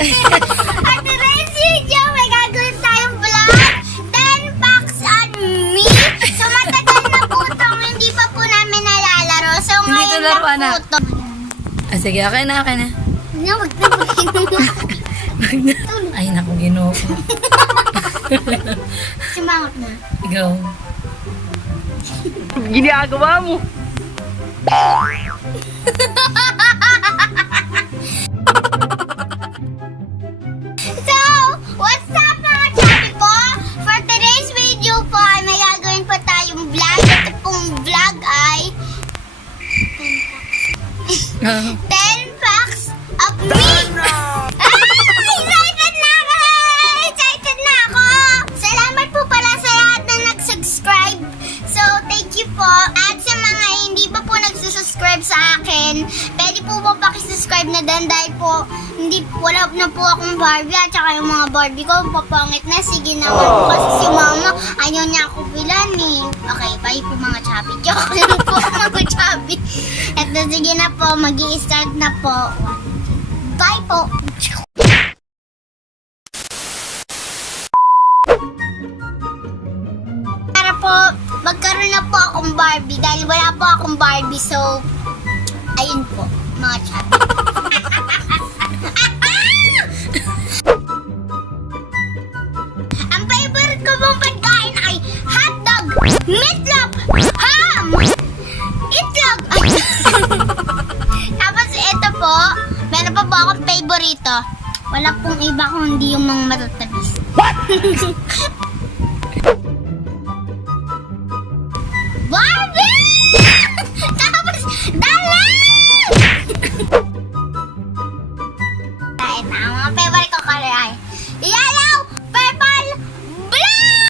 At today's video, may gagawin tayong vlog. 10 packs on me. So matagal na po itong hindi pa po namin nalalaro. So Hindi ngayon ito na laruan, po ah. ito. Sige, okay na. Wag na. Ay, naku, ginoo ko. Simangot na. Ikaw. Ginagawa mo. So, what's up mga chabi ko? For today's video po ay may gagawin po tayong vlog. Ito pong vlog ay 10 packs of me. Excited na ako! Excited na ako! Salamat po pala sa lahat na nag-subscribe. So, thank you po. At sa mga hindi pa po nagsusubscribe sa akin, pwede po ba pakisubscribe na din dahil po wala na po akong Barbie at saka yung mga Barbie ko papangit na. Sige naman po kasi si mama ayaw niya ako bilan eh. Okay, bye po mga chabi. Joke lang po mga chabi. Eto, sige na po, mag-i-start na po. Bye po! Para po, magkaroon na po akong Barbie dahil wala po akong Barbie. So, ayun po, mga chabi. Ang favorite ko pong pagkain ay hotdog, meatloaf, ham, itlog. Tapos ito po, meron pa po akong favorito. Wala pong iba kundi yung mga matatamis. Barbie! Tapos, dali! Dahil na, ang mga favorite ko color ay yellow, purple, blue!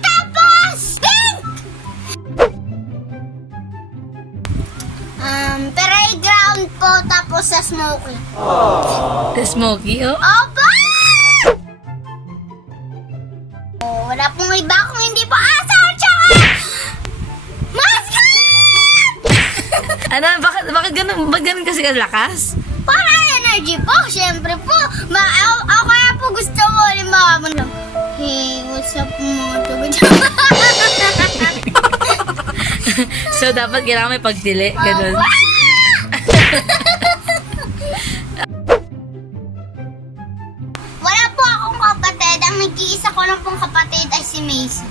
Tapos, pink! Peray ground po, tapos sa smoky. The Smoky, oh. Opo! Oh, wala pong iba kung hindi po asaw, tsaka mascot! Ano, bakit ganun kasi kalakas? Para energy po, syempre po. Ako kaya po gusto mo, halimbawa lang. Hey, what's up mga tubig? So, dapat kailangan may pagdili. Ganun. Wala po akong kapatid. Ang nag-iisa ko lang pong kapatid ay si Macy.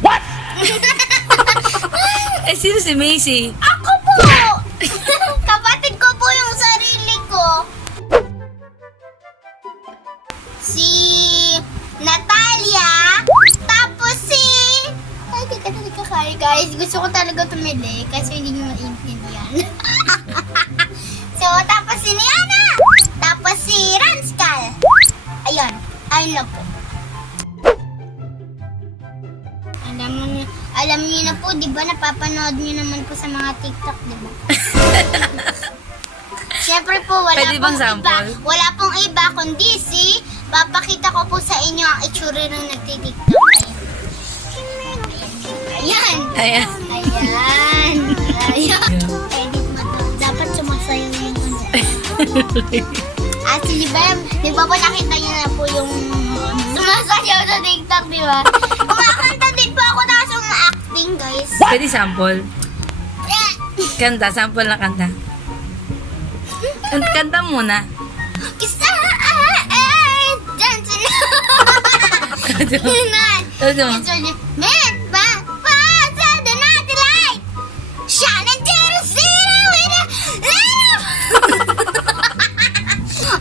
Eh, sino si Macy? Ako po! Kapatid ko po yung sarili ko. Si Natalia. Tapos si... Ay, di ka talaga kaya, guys. Gusto ko talaga tumili kasi hindi nyo maintindihan. So, tapos si Niana. Tapos si Ranskal. Ayun. Ayun lang po. Alam niyo na po, di ba? Napapanood niyo naman po sa mga TikTok, di ba? Siyempre po, wala Pwede bang pong iba. sample? Wala pong iba, kundi si... Papakita ko po sa inyo ang itsura ng nagtitiktok. Ayan. Ayan. Ayan. Ayan. Edit mo to. Dapat sumasayaw yung ano. At di ba po nakita niyo na po yung sumasayaw sa TikTok, di ba? Kumakanta din po ako tapos acting, guys. Pwede sample? Kanta, sample na kanta. Kanta muna. Kisa dancing. Ano? Man, sa the night light. Shining to the city with a light.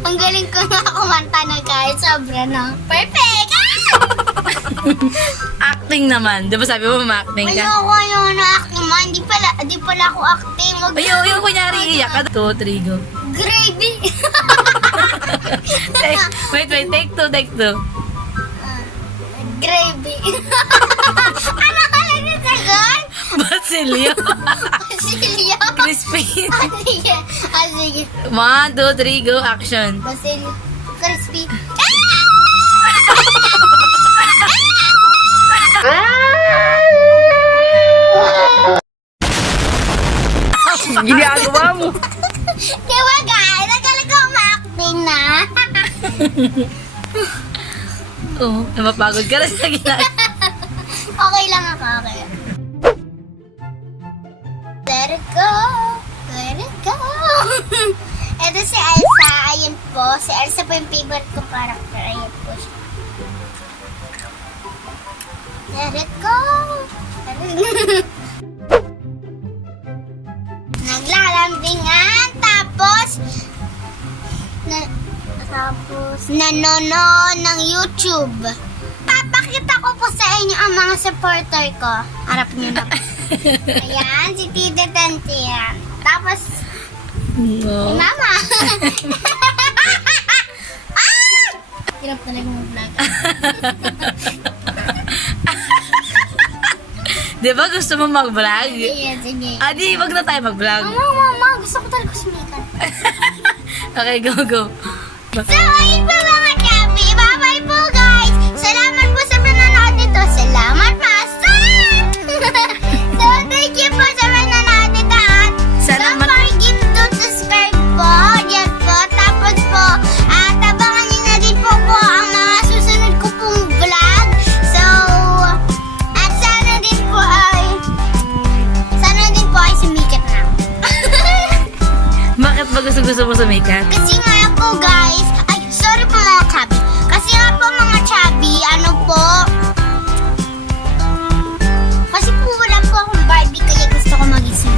Ang galing ko na kumanta na guys. Sobra na. Perfect! Acting naman. Di ba sabi mo ma-acting ka? Ayoko na acting mo. Hindi pala ako acting. Yung kunyari iyak ka. 2, 3, go. Gravy. Wait, take two. Gravy. Ano ka lang yung sagot? Basilio. Basilio. Crispy. Sige. Sige. 1, 2, 3, go, action. Basilio. Crispy. Ginagawa mo. Diba guys? Nagaling ko ma-acting na. Oo, napapagod ka rin sa ginagawa. Okay lang ako, okay. Let it go. Let it go. Ito si Elsa. Ayun po. Si Elsa po yung favorite ko character. Ayun po siya. Let it go. Let it go. Naglalambingan. Tapos nanonood ng YouTube. Papakita ko po sa inyo ang mga supporter ko. Harap niyo na po. Ayan, si Tita Tantian. Tapos, si No. Mama. Ah! Hirap talaga mag-vlog. Di ba gusto mo mag-vlog? Sige, sige. Di, wag na tayo mag-vlog. Mama, gusto ko talaga sumikat. Okay, go. So, ayun po mga Chubby. Bye-bye po, guys. Salamat po sa panonood nito. Salamat, Master. So, thank you po sa panonood nito. At Salamat. don't forget to subscribe po. Yan po. Tapos po, at abangan nyo na din po ang mga susunod ko pong vlog. So, at sana din po ay sumikat na. Bakit ba gusto mo sumikat? Kasi nga po guys, ay sorry po mga chubby. Kasi nga po mga chubby, ano po? Kasi po wala po akong Barbie kaya gusto ko mag-isip.